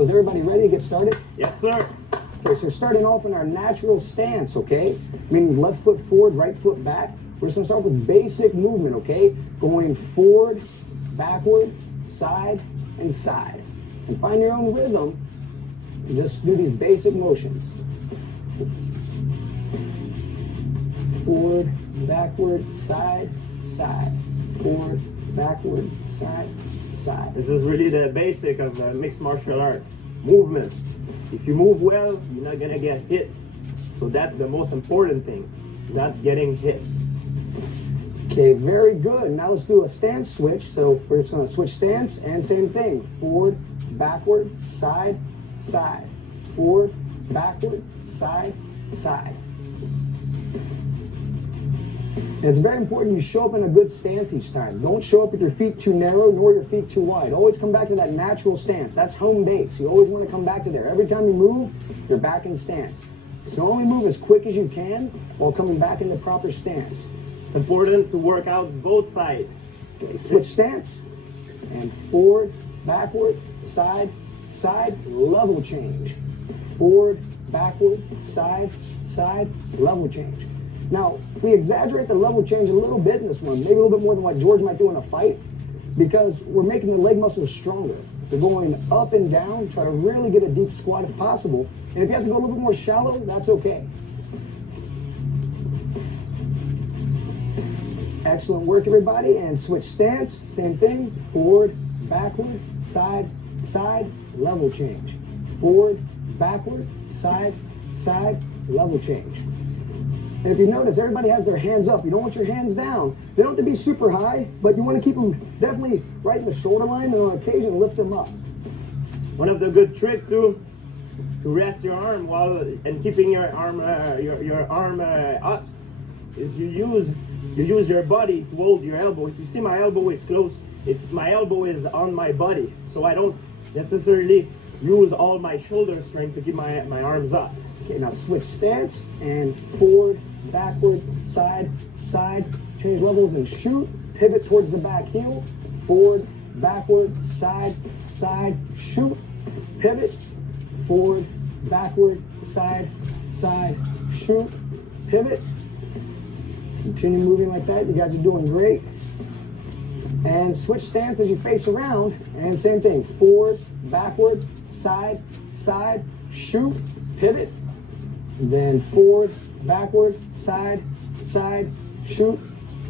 Is everybody ready to get started? Yes, sir. Okay, so we're starting off in our natural stance, okay? Meaning left foot forward, right foot back. We're just gonna start with basic movement, okay? Going forward, backward, side, and side. And find your own rhythm and just do these basic motions. Forward, backward, side, side. Forward, backward, side, side. This is really the basic of mixed martial art. Movement. If you move well, you're not gonna get hit. So that's the most important thing, not getting hit. Okay, very good. Now let's do a stance switch. So we're just gonna switch stance and same thing. Forward, backward, side, side. Forward, backward, side, side. And it's very important you show up in a good stance each time. Don't show up with your feet too narrow nor your feet too wide. Always come back to that natural stance. That's home base. You always want to come back to there. Every time you move, you're back in stance. So only move as quick as you can while coming back in the proper stance. It's important to work out both sides. Okay, switch stance and forward, backward, side, side, level change. Forward, backward, side, side, level change. Now, we exaggerate the level change a little bit in this one, maybe a little bit more than what George might do in a fight, because we're making the leg muscles stronger. We're going up and down, try to really get a deep squat if possible. And if you have to go a little bit more shallow, that's okay. Excellent work, everybody. And switch stance, same thing. Forward, backward, side, side, level change. Forward, backward, side, side, level change. And if you notice, everybody has their hands up. You don't want your hands down. They don't have to be super high, but you want to keep them definitely right in the shoulder line, and on occasion lift them up. One of the good tricks to rest your arm while and keeping your arm up is you use your body to hold your elbow. If you see my elbow is close, my elbow is on my body, so I don't necessarily use all my shoulder strength to keep my arms up. Okay, now switch stance and forward, backward, side, side, change levels and shoot, pivot towards the back heel, forward, backward, side, side, shoot, pivot, forward, backward, side, side, shoot, pivot. Continue moving like that. You guys are doing great. And switch stance as you face around, and same thing, forward, backward, side, side, shoot, pivot. Then forward, backward, side, side, shoot,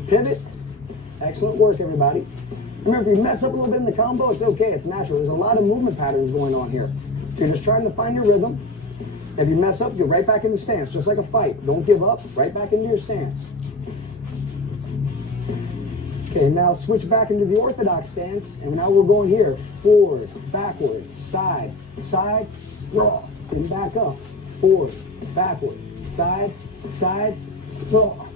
pivot. Excellent work, everybody. Remember, if you mess up a little bit in the combo, it's okay, it's natural. There's a lot of movement patterns going on here. So you're just trying to find your rhythm. If you mess up, you're right back in the stance, just like a fight. Don't give up, right back into your stance. Okay, now switch back into the orthodox stance, and now we're going here. Forward, backward, side, side, sprawl, and back up. Forward, backward, side, side, sprawl.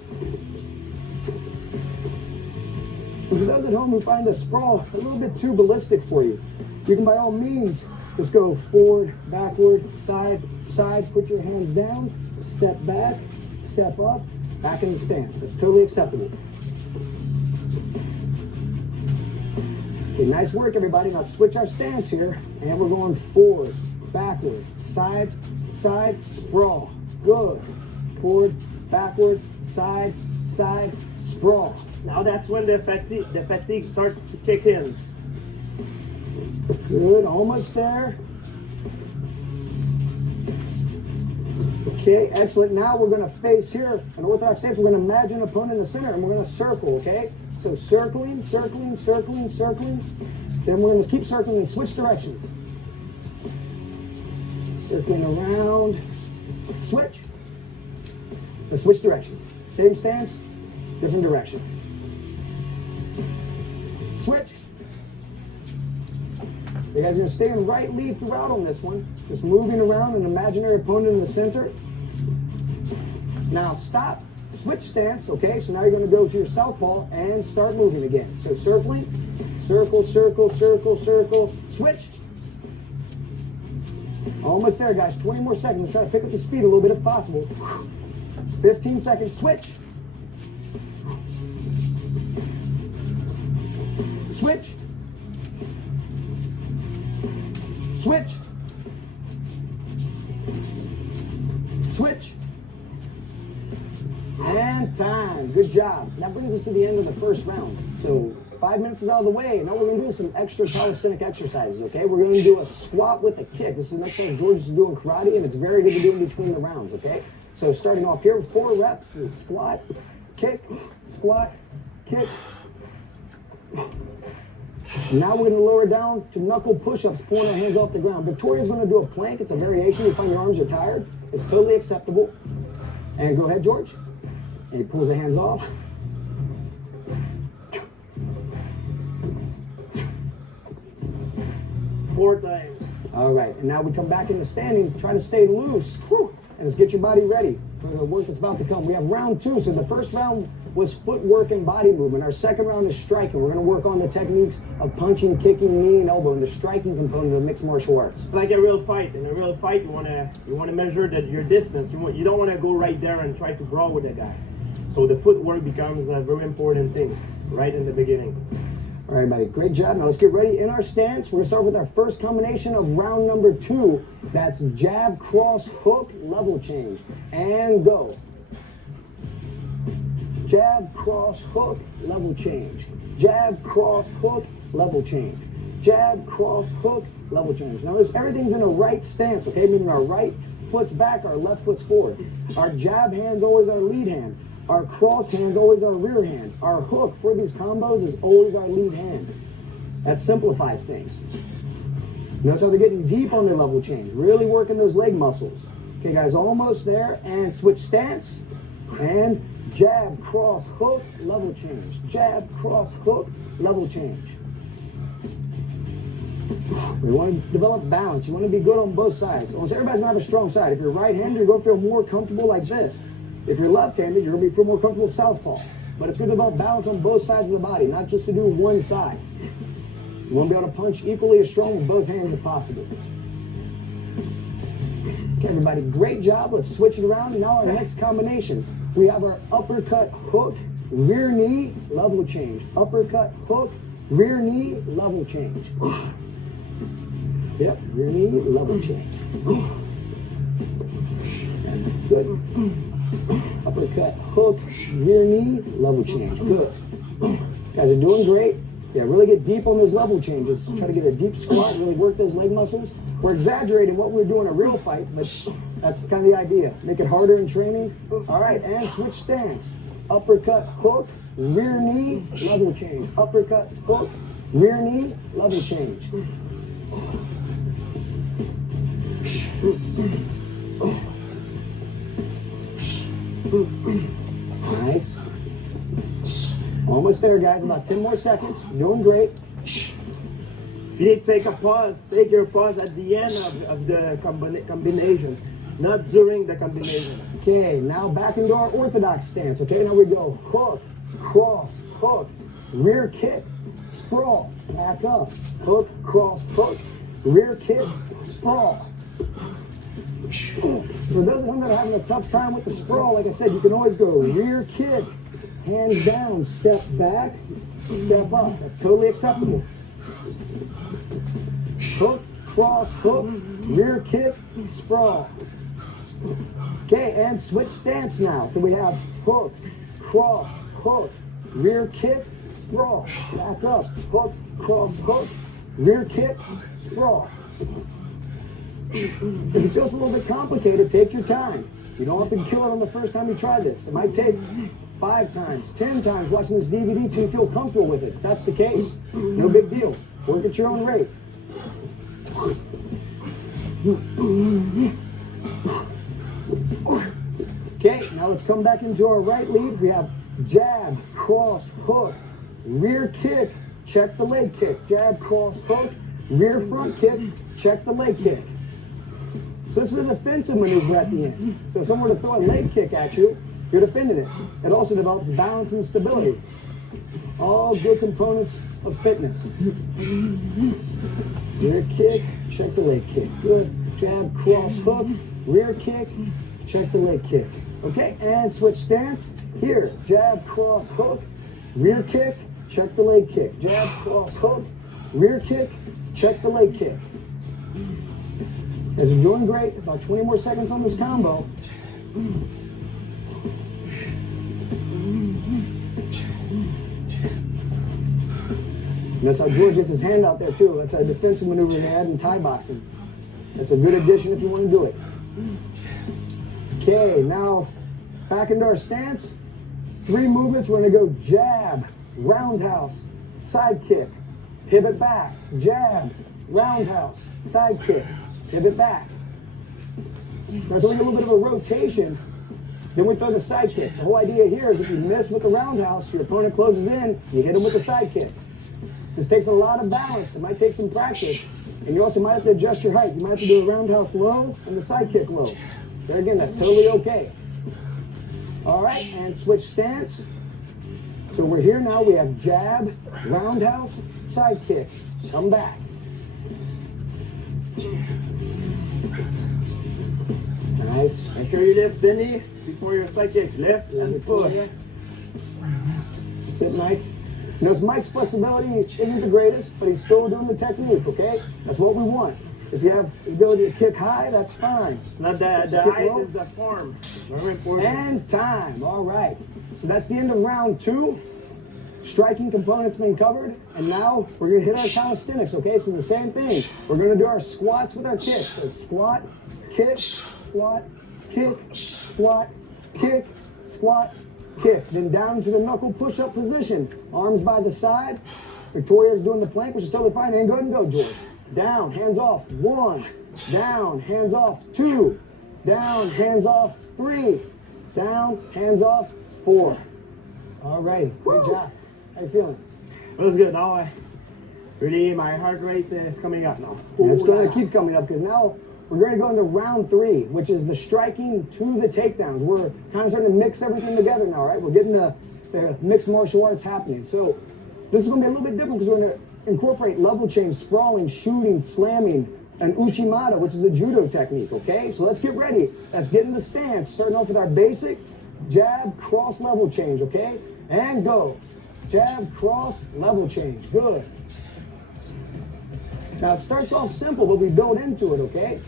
For those at home who find the sprawl a little bit too ballistic for you, you can by all means just go forward, backward, side, side, put your hands down, step back, step up, back in the stance. That's totally acceptable. Okay, nice work, everybody. Now switch our stance here, and we're going forward, backward, side, side, sprawl. Good. Forward, backward, side, side, sprawl. Now that's when the fatigue starts to kick in. Good, almost there. Okay, excellent. Now we're going to face here an orthodox stance. We're going to imagine an opponent in the center, and we're going to circle, okay? So circling, circling, circling, circling. Then we're going to keep circling and switch directions. Circling around, switch. Let's switch directions. Same stance, different direction. Switch. You guys are going to stay in right lead throughout on this one. Just moving around an imaginary opponent in the center. Now stop. Switch stance, okay? So now you're going to go to your southpaw and start moving again. So circling, circle, circle, circle, circle, switch. Almost there, guys. 20 more seconds. Let's try to pick up the speed a little bit if possible. 15 seconds, switch. Switch. Switch. Switch. And time. Good job. That brings us to the end of the first round. So 5 minutes is out of the way. Now we're going to do some extra calisthenic exercises, okay? We're going to do a squat with a kick. This is an exercise George is doing karate, and it's very good to do in between the rounds, okay? So starting off here, 4 reps, squat, kick, squat, kick. Now we're going to lower down to knuckle push-ups, pulling our hands off the ground. Victoria's going to do a plank. It's a variation. You find your arms are tired. It's totally acceptable. And go ahead, George. And he pulls the hands off. Four times. All right, and now we come back into standing. Try to stay loose. Whew. And let's get your body ready for the work that's about to come. We have round 2. So the first round was footwork and body movement. Our second round is striking. We're going to work on the techniques of punching, kicking, knee, and elbow, and the striking component of mixed martial arts. Like a real fight. In a real fight, you want to measure your distance. You don't want to go right there and try to brawl with a guy. So the footwork becomes a very important thing right in the beginning. All right, buddy, great job. Now let's get ready in our stance. We're going to start with our first combination of round number 2. That's jab, cross, hook, level change. And go. Jab, cross, hook, level change. Jab, cross, hook, level change. Jab, cross, hook, level change. Now everything's in a right stance, okay? Meaning our right foot's back, our left foot's forward. Our jab hand's always our lead hand. Our cross hand's always our rear hand. Our hook for these combos is always our lead hand. That simplifies things. Notice how they're getting deep on their level change. Really working those leg muscles. Okay, guys, almost there. And switch stance. And jab, cross, hook, level change. Jab, cross, hook, level change. We want to develop balance. You want to be good on both sides. Almost everybody's going to have a strong side. If you're right-handed, you're going to feel more comfortable like this. If you're left-handed, you're going to feel more comfortable southpaw. But it's good to develop balance on both sides of the body, not just to do one side. You want to be able to punch equally as strong with both hands if possible. Okay, everybody, great job. Let's switch it around. And now our next combination. We have our uppercut, hook, rear knee, level change. Uppercut, hook, rear knee, level change. Yep, rear knee, level change. Good. Uppercut, hook, rear knee, level change. Good. Guys are doing great. Yeah, really get deep on those level changes. Try to get a deep squat, really work those leg muscles. We're exaggerating what we're doing in a real fight, but that's kind of the idea. Make it harder in training. All right, and switch stance. Uppercut, hook, rear knee, level change. Uppercut, hook, rear knee, level change. Nice. Almost there, guys. About 10 more seconds. Doing great. If you need to take a pause, take your pause at the end of the combination, not during the combination. Okay, now back into our orthodox stance. Okay, now we go hook, cross, hook, rear kick, sprawl, back up, hook, cross, hook, rear kick, sprawl. For those of them that are having a tough time with the sprawl, like I said, you can always go rear kick, hands down, step back, step up. That's totally acceptable. Hook, cross, hook, rear kick, sprawl. Okay, and switch stance now. So we have hook, cross, hook, rear kick, sprawl. Back up, hook, cross, hook, rear kick, sprawl. If it feels a little bit complicated, take your time. You don't have to kill it on the first time you try this. It might take 5 times, 10 times watching this DVD till you feel comfortable with it. If that's the case, no big deal. Work at your own rate. Okay, now let's come back into our right lead. We have jab, cross, hook, rear kick, check the leg kick. Jab, cross, hook, rear front kick, check the leg kick. So this is a defensive maneuver at the end. So if someone were to throw a leg kick at you, you're defending it. It also develops balance and stability. All good components of fitness. Rear kick, check the leg kick. Good. Jab, cross, hook, rear kick, check the leg kick. Okay, and switch stance. Here, jab, cross, hook, rear kick, check the leg kick. Jab, cross, hook, rear kick, check the leg kick. Guys are doing great. About 20 more seconds on this combo. Notice how George gets his hand out there too. That's a defensive maneuver they had in Thai boxing. That's a good addition if you want to do it. Okay, now back into our stance. 3 movements. We're going to go jab, roundhouse, side kick, pivot back, jab, roundhouse, side kick, pivot back. Now, so we get a little bit of a rotation. Then we throw the side kick. The whole idea here is if you miss with the roundhouse, your opponent closes in, you hit him with the side kick. This takes a lot of balance. It might take some practice. And you also might have to adjust your height. You might have to do a roundhouse low and the side kick low. There again, that's totally okay. All right, and switch stance. So we're here now. We have jab, roundhouse, side kick. Come back. Nice. Make sure you lift the knee before your side kick. Lift and push. That's it, Mike. Notice Mike's flexibility isn't the greatest, but he's still doing the technique, okay? That's what we want. If you have the ability to kick high, that's fine. It's not the height, it's the form. Very important. And time. All right. So that's the end of round 2. Striking components been covered, and now we're going to hit our calisthenics, okay? So the same thing. We're going to do our squats with our kicks. So squat, kick, squat, kick, squat, kick, squat, kick. Then down to the knuckle push-up position. Arms by the side. Victoria's doing the plank, which is totally fine. And go ahead and go, George. Down, hands off, 1. Down, hands off, 2. Down, hands off, 3. Down, hands off, 4. All right, great job. How you feeling? It was good. Now, really, my heart rate is coming up now. And it's going to keep coming up because now we're going to go into round 3, which is the striking to the takedowns. We're kind of starting to mix everything together now, right? We're getting the mixed martial arts happening. So this is going to be a little bit different because we're going to incorporate level change, sprawling, shooting, slamming, and uchimata, which is a judo technique, okay? So let's get ready. Let's get in the stance, starting off with our basic jab, cross, level change, okay? And go. Jab, cross, level change. Good. Now it starts off simple, but we build into it, okay?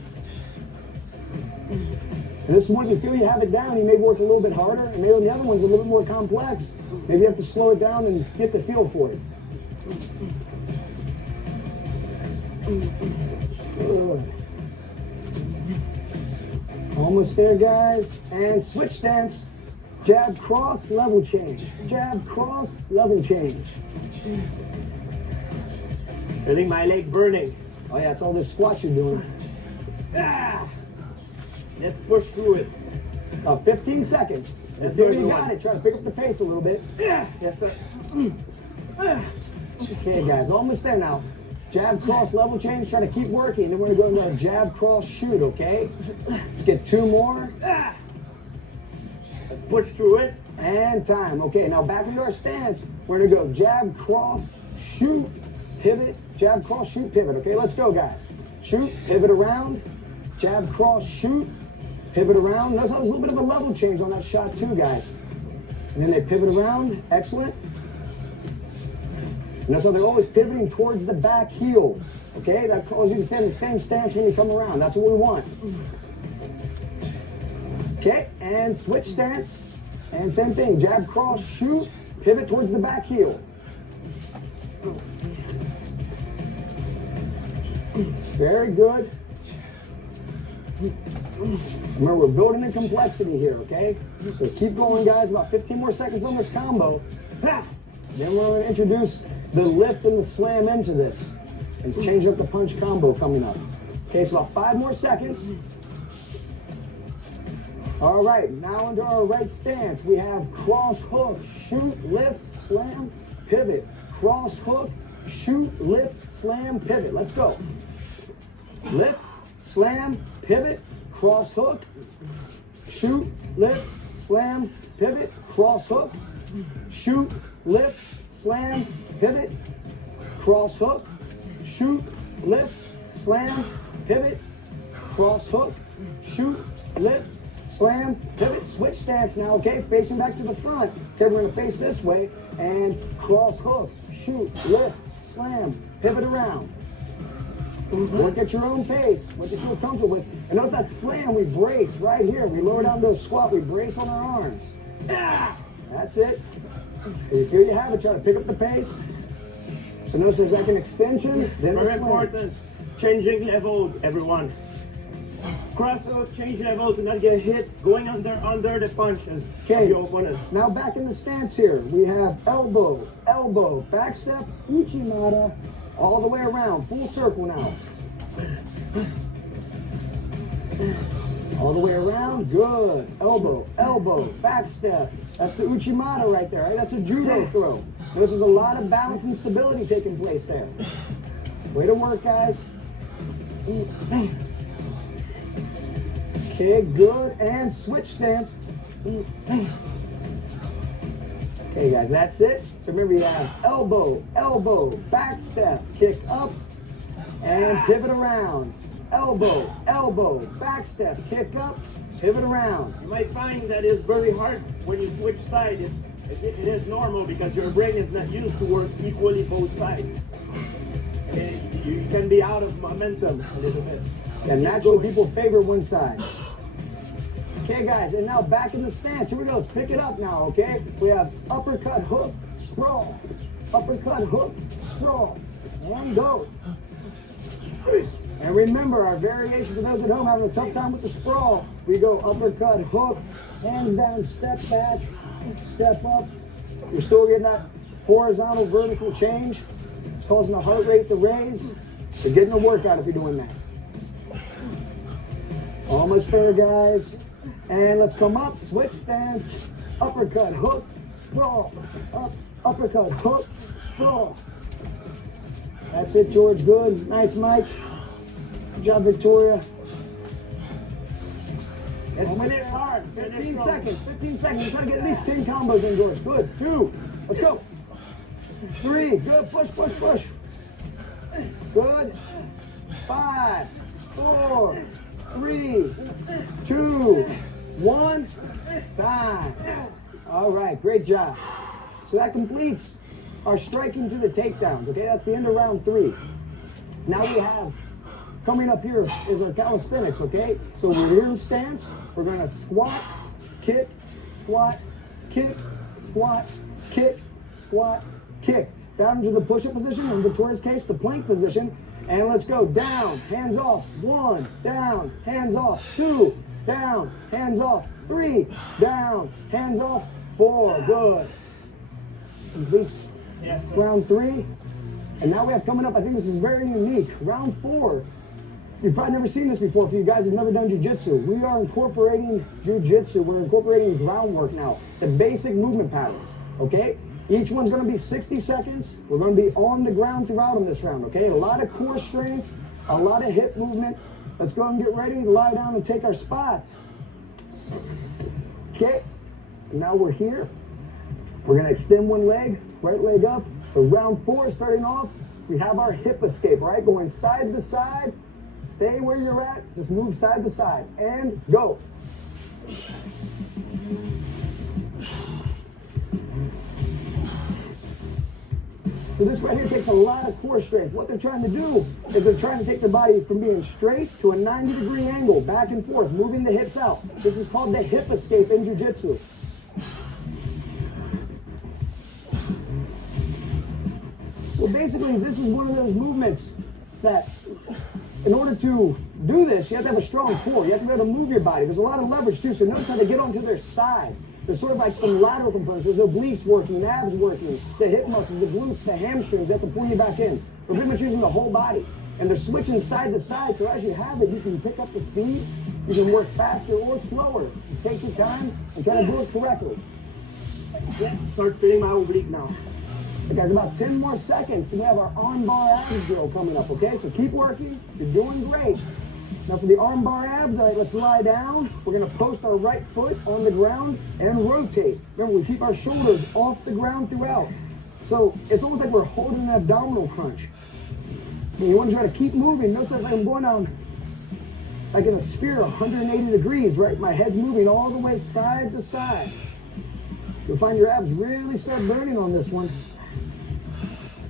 And this one, if you feel you have it down, you may work a little bit harder, and maybe the other one's a little bit more complex. Maybe you have to slow it down and get the feel for it. Good. Almost there, guys. And switch stance. Jab, cross, level change. Jab, cross, level change. Feeling my leg burning. Oh yeah, it's all this squat you're doing. Ah! Let's push through it. 15 seconds. Let's If do you it. already got it, try to pick up the pace a little bit. Yes, sir. Okay, guys, almost there now. Jab, cross, level change. Try to keep working. Then we're going to go into a jab, cross, shoot, okay? Let's get 2 more. Let's push through it. And time. Okay, now back into our stance. We're going to go jab, cross, shoot, pivot, jab, cross, shoot, pivot. Okay, let's go, guys. Shoot, pivot around, jab, cross, shoot, pivot around. Notice how there's a little bit of a level change on that shot too, guys. And then they pivot around. Excellent. Notice how they're always pivoting towards the back heel. Okay, that calls you to stay in the same stance when you come around. That's what we want. Okay, and switch stance. And same thing, jab, cross, shoot, pivot towards the back heel. Very good. Remember, we're building in complexity here, okay? So keep going, guys. About 15 more seconds on this combo. Then we're going to introduce the lift and the slam into this. And change up the punch combo coming up. Okay, so about 5 more seconds. All right, now into our right stance. We have cross hook, shoot, lift, slam, pivot. Cross hook, shoot, lift, slam, pivot. Let's go. Lift, slam, pivot, cross hook, shoot, lift, slam, pivot, cross hook, shoot, lift, slam, pivot, cross hook, shoot, lift, slam, pivot, cross hook, shoot, lift, slam, pivot, switch stance now, okay? Facing back to the front. Okay, we're gonna face this way and cross hook, shoot, lift, slam, pivot around. Work at your own pace, what you feel comfortable with. And notice that slam, we brace right here. We lower down to a squat, we brace on our arms. That's it. And you feel you have it, try to pick up the pace. So notice there's like an extension, then Very a slam. important. Changing level, everyone. Cross hook, change level to not get hit. Going under the punches Okay. of your opponent. Now back in the stance here, we have elbow, elbow, back step, uchimata, all the way around, full circle now. All the way around, good. Elbow, elbow, back step. That's the uchimata right there, right? That's a judo throw. Notice there's a lot of balance and stability taking place there. Way to work, guys. Okay, good, and switch stance. Okay, guys, that's it. So remember, you have elbow, elbow, back step, kick up, and pivot around. Elbow, elbow, back step, kick up, pivot around. You might find that it's very hard when you switch sides. It is normal because your brain is not used to work equally both sides. And you can be out of momentum a little bit. And naturally, people favor one side. Okay, guys, and now back in the stance. Here we go. Let's pick it up now, okay? We have uppercut, hook, sprawl. Uppercut, hook, sprawl. And go. And remember, our variation for those at home having a tough time with the sprawl, we go uppercut, hook, hands down, step back, step up. You're still getting that horizontal, vertical change. It's causing the heart rate to raise. You're getting a workout if you're doing that. Almost there, guys. And let's come up, switch stance, uppercut, hook, sprawl, up, uppercut, hook, sprawl. That's it, George, good. Nice, Mike. Good job, Victoria. It's finish hard. 15 seconds, 15 seconds. Try to get at least 10 combos in, George. Good, 2, let's go. 3, good, push, push, push. Good. 5, 4, 3, 2, 1, time. All right, great job. So that completes our striking to the takedowns, okay? That's the end of round 3. Now we have, coming up here is our calisthenics, okay? So we're here in stance. We're gonna squat, kick, squat, kick, squat, kick, squat, kick. Down into the push-up position, in Victoria's case, the plank position. And let's go down, hands off, 1, down, hands off, 2, down, hands off, 3, down, hands off, 4, good. Completes round 3. And now we have coming up, I think this is very unique, round 4. You've probably never seen this before if you guys have never done jiu-jitsu. We are incorporating jiu-jitsu, we're incorporating groundwork now, the basic movement patterns, okay? Each one's gonna be 60 seconds. We're gonna be on the ground throughout in this round, okay? A lot of core strength, a lot of hip movement. Let's go and get ready to lie down and take our spots. Okay, now we're here. We're gonna extend one leg, right leg up. So round 4, starting off, we have our hip escape, right? Going side to side. Stay where you're at, just move side to side, and go. So this right here takes a lot of core strength. What they're trying to do is they're trying to take the body from being straight to a 90-degree angle, back and forth, moving the hips out. This is called the hip escape in jiu-jitsu. Well, basically, this is one of those movements that in order to do this, you have to have a strong core. You have to be able to move your body. There's a lot of leverage too, so notice how they get onto their side. There's sort of like some lateral components. There's obliques working, abs working, the hip muscles, the glutes, the hamstrings. They have to pull you back in. We're pretty much using the whole body. And they're switching side to side, so as you have it, you can pick up the speed. You can work faster or slower. Just take your time and try to do it correctly. Yeah, start feeling my oblique now. Okay, guys, about 10 more seconds, and we have our arm bar abs drill coming up, okay? So keep working. You're doing great. Now for the arm bar abs, all right, let's lie down. We're gonna post our right foot on the ground and rotate. Remember, we keep our shoulders off the ground throughout. So it's almost like we're holding an abdominal crunch. And you wanna try to keep moving. Notice that I'm going down like in a sphere, 180 degrees, right? My head's moving all the way side to side. You'll find your abs really start burning on this one.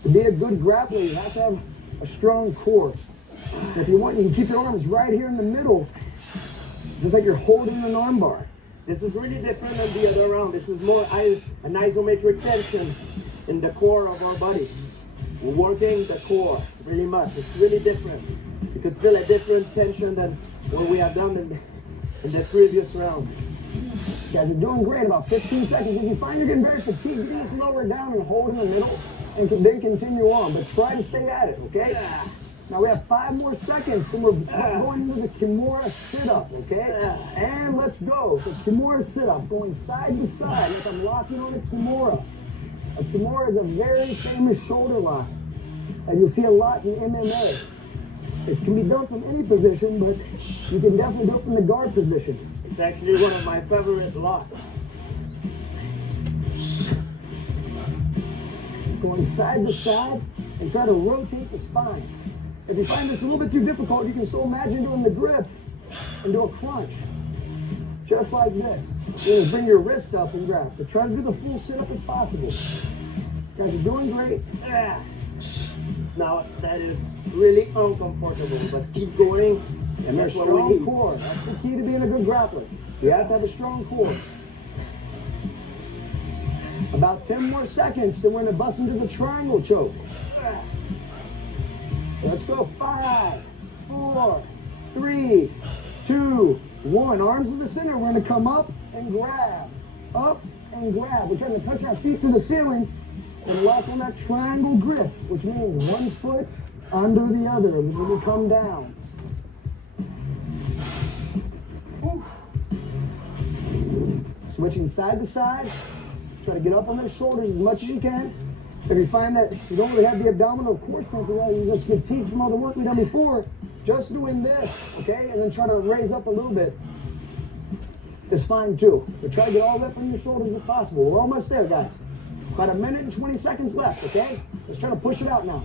To be a good grappler, you have to have a strong core. And if you want, you can keep your arms right here in the middle, just like you're holding an arm bar. This is really different than the other round. This is more an isometric tension in the core of our body. We're working the core really much. It's really different. You could feel a different tension than what we have done in the previous round. You guys are doing great. About 15 seconds. If you find you're getting very fatigued, you can just lower it down and hold in the middle and then continue on. But try to stay at it, okay? Now we have 5 more seconds and we're going into the Kimura sit-up, okay? And let's go. So Kimura sit-up, going side to side like I'm locking on a Kimura. A Kimura is a very famous shoulder lock, and you'll see a lot in MMA. It can be done from any position, but you can definitely do it from the guard position. It's actually one of my favorite locks. Going side to side and try to rotate the spine. If you find this a little bit too difficult, you can still imagine doing the grip and do a crunch. Just like this. You're gonna bring your wrist up and grab. But try to do the full sit-up if possible. Guys, you're doing great. Now that is really uncomfortable, but keep going. And That's a what we strong need. core. That's the key to being a good grappler. You have to have a strong core. About 10 more seconds, then we're gonna bust into the triangle choke. Let's go. 5, 4, 3, 2, 1. Arms to the center. We're gonna come up and grab. Up and grab. We're trying to touch our feet to the ceiling and lock on that triangle grip, which means one foot under the other as we come down. Ooh. Switching side to side. Try to get up on those shoulders as much as you can. If you find that you don't really have the abdominal core strength, you just fatigued from all the work we've done before, just doing this, okay? And then try to raise up a little bit is fine too. But try to get all that from your shoulders if possible. We're almost there, guys. About 1 minute and 20 seconds left, okay? Let's try to push it out now.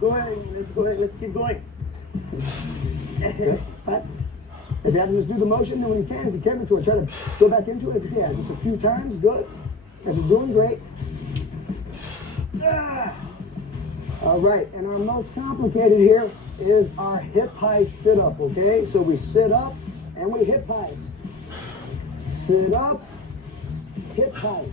Let's keep going. Okay, it's fine. If you have to just do the motion, then when you can, if you care to it, try to go back into it. If you can, just a few times, good. Guys, you're doing great. All right, and our most complicated here is our hip heist sit-up, okay? So we sit up and we hip heist. Sit up, hip heist.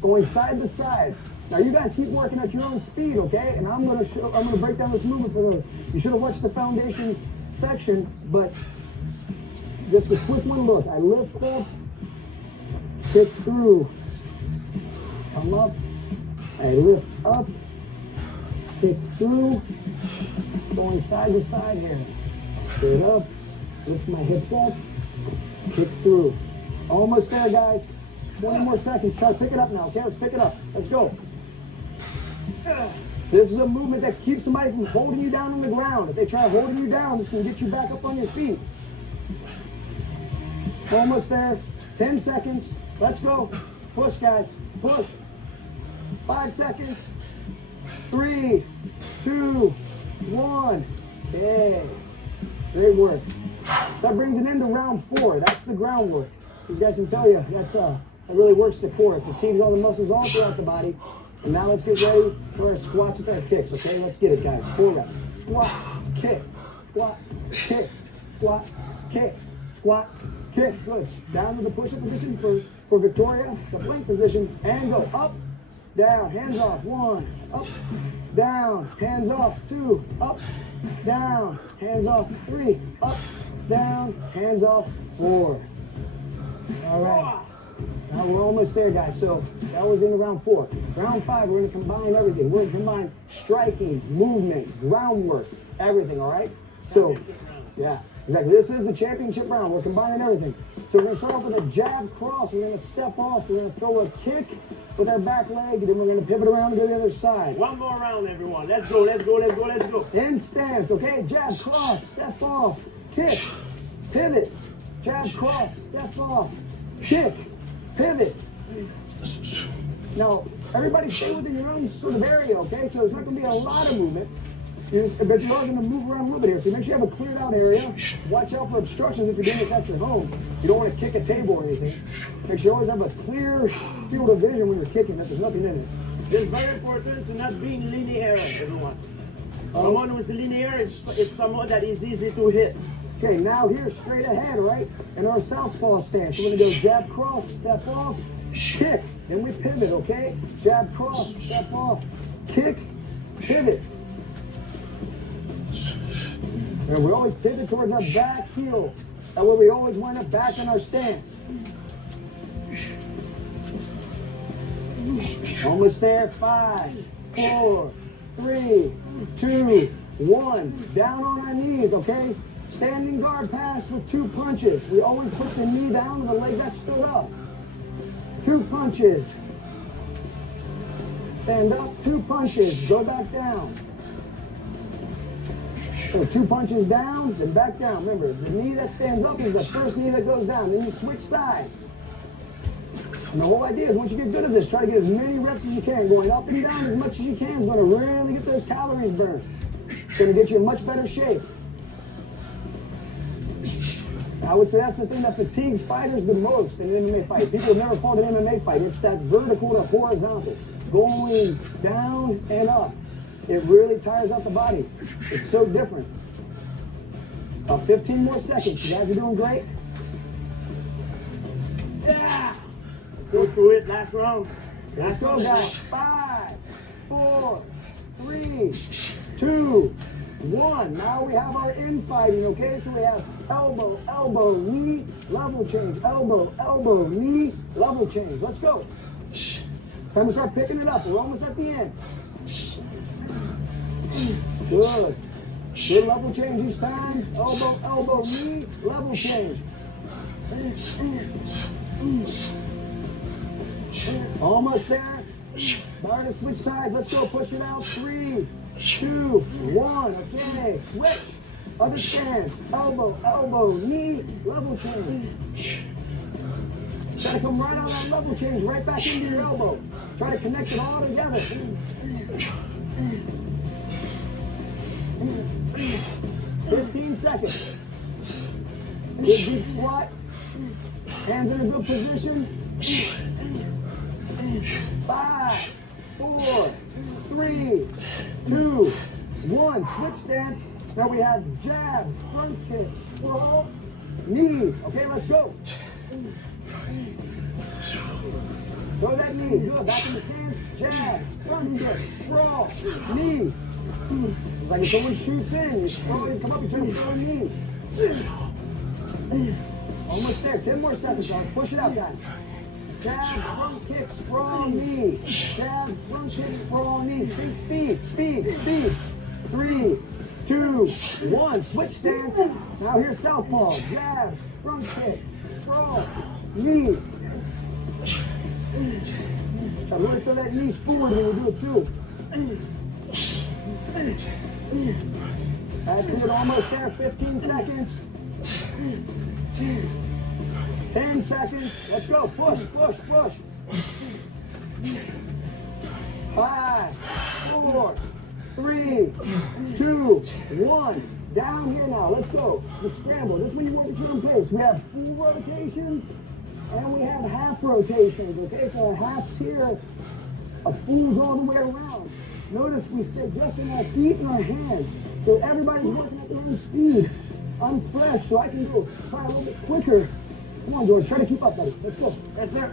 Going side to side. Now you guys keep working at your own speed, okay? And I'm gonna break down this movement for those. You should have watched the foundation section, but just a quick one look. I lift up, kick through, come up, I lift up, kick through, going side to side here. Straight up, lift my hips up, kick through. Almost there, guys. 20 more seconds. Try to pick it up now, okay? Let's pick it up. Let's go. This is a movement that keeps somebody from holding you down on the ground. If they try holding you down, it's going to get you back up on your feet. Almost there. 10 seconds. Let's go. Push, guys. Push. 5 seconds. 3, 2, 1. Okay. Great work. So that brings it into round 4. That's the groundwork. These guys can tell you that really works the core. It fatigues all the muscles all throughout the body. And now let's get ready for our squats with our kicks, okay? Let's get it, guys. 4 reps. Squat, kick, squat, kick, squat, kick, squat, kick. Good. Down to the push-up position for Victoria, the plank position, and go up, down, hands off. 1, up, down, hands off. 2, up, down, hands off. 3, up, down, hands off. 4. All right. Now we're almost there, guys. So that was in round 4. Round 5, we're going to combine everything. We're going to combine striking, movement, groundwork, everything, all right? So, yeah, exactly. This is the championship round. We're combining everything. So we're going to start off with a jab cross. We're going to step off. We're going to throw a kick with our back leg, and then we're going to pivot around and go to the other side. One more round, everyone. Let's go, let's go, let's go, let's go. In stance, okay? Jab, cross, step off, kick, pivot, jab, cross, step off, kick, pivot. Now, everybody stay within your own sort of area, okay? So there's not going to be a lot of movement. But you are going to move around a little bit here. So make sure you have a cleared out area. Watch out for obstructions if you're doing this at your home. You don't want to kick a table or anything. Make sure you always have a clear field of vision when you're kicking, that there's nothing in it. It's very important to not be linear, everyone. Someone who's linear is someone that is easy to hit. Okay, now here, straight ahead, right? In our southpaw stance, we're gonna go jab, cross, step off, kick. Then we pivot, okay? Jab, cross, step off, kick, pivot. And we always pivot towards our back heel. That way we always wind up back in our stance. Almost there. 5, 4, 3, 2, 1. Down on our knees, okay? Standing guard pass with 2 punches. We always put the knee down and the leg that stood up. 2 punches. Stand up, 2 punches. Go back down. So 2 punches down, then back down. Remember, the knee that stands up is the first knee that goes down. Then you switch sides. And the whole idea is once you get good at this, try to get as many reps as you can. Going up and down as much as you can is going to really get those calories burned. It's going to get you in much better shape. I would say that's the thing that fatigues fighters the most in an MMA fight. People have never fought an MMA fight. It's that vertical to horizontal, going down and up. It really tires out the body. It's so different. 15 more seconds. You guys are doing great. Yeah! Let's go through it, last round. Let's go, guys. 5, 4, 3, 2, 1. Now we have our infighting, okay? So we have elbow, elbow, knee, level change. Elbow, elbow, knee, level change. Let's go. Time to start picking it up. We're almost at the end. Good. Good level change each time. Elbow, elbow, knee, level change. Almost there. Bar to switch sides. Let's go. Push it out. 3, 2, 1. Okay. Switch. Other stance. Elbow, elbow, knee, level change. Gotta come right on that level change, right back into your elbow. Try to connect it all together. 15 seconds. Good deep squat. Hands in a good position. 5, 4, 3, 2, 1. Switch stance. Now we have jab, front kick, sprawl, knee. Okay, let's go. Throw that knee. Good. Back in the stance. Jab, front kick, sprawl, knee. It's like if someone shoots in, you throw, you come up, you try to throw a knee. Almost there. 10 more seconds, guys. Push it out, guys. Jab, front kick, sprawl, knee. Jab, front kick, sprawl, knee. Think speed, speed, speed. 3, 2, 1. Switch stance. Now here's southpaw. Jab, front kick, sprawl, knee. Try to really throw that knee forward when you do it too. That's it, almost there. 15 seconds. 10 seconds. Let's go. Push, push, push. 5, 4, 3, 2, 1. Down here now. Let's go. The scramble. This is when you work at your own pace. We have full rotations and we have half rotations. Okay, so a half's here, a full's all the way around. Notice we stay just in our feet and our hands. So everybody's working at their own speed. I'm fresh, so I can go try a little bit quicker. Come on, George, try to keep up, buddy. Let's go. Yes, sir.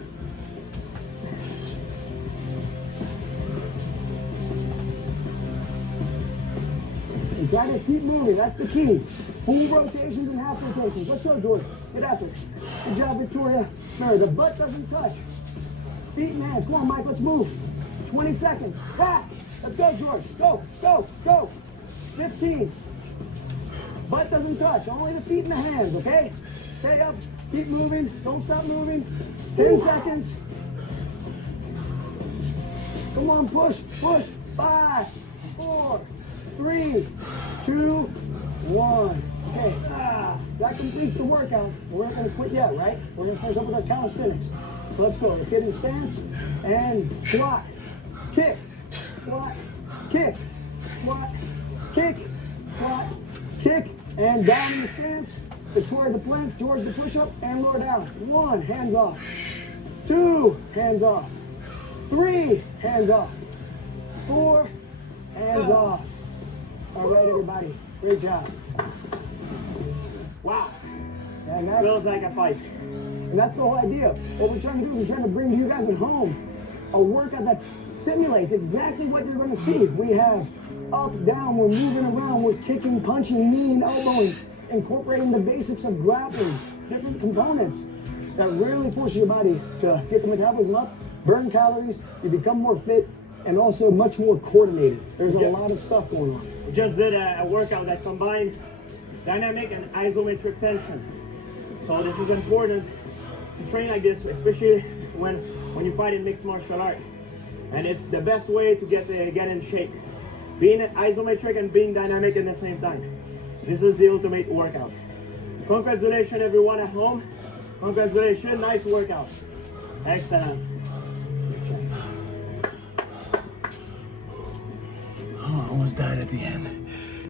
And try to keep moving. That's the key. Full rotations and half rotations. Let's go, George. Get after it. Good job, Victoria. Sir, the butt doesn't touch. Feet and hands. Come on, Mike, let's move. 20 seconds. Back. Let's go, George. Go, go, go. 15. Butt doesn't touch. Only the feet and the hands, okay? Stay up. Keep moving. Don't stop moving. 10 seconds. Come on, push, push. 5, 4, 3, 2, 1. Okay. That completes the workout. We're not going to quit yet, right? We're going to finish up with our calisthenics. So let's go. Let's get in stance and squat, kick, squat, kick, squat, kick, squat, kick, and down in the stance. Victoria the plank, George the push-up, and lower down. 1, hands off. 2, hands off. 3, hands off. 4, hands off. All right, everybody, great job. Wow. And that's, Feels like a fight. and that's the whole idea. What we're trying to do is we're trying to bring to you guys at home a workout that simulates exactly what you're going to see. We have up, down, we're moving around, we're kicking, punching, kneeing, elbowing, incorporating the basics of grappling, different components that really force your body to get the metabolism up, burn calories, you become more fit, and also much more coordinated. There's a lot of stuff going on. We just did a workout that combined dynamic and isometric tension. So this is important to train like this, especially when you fight in mixed martial art. And it's the best way to get in shape. Being isometric and being dynamic at the same time. This is the ultimate workout. Congratulations everyone at home. Congratulations, nice workout. Excellent. Oh, almost died at the end.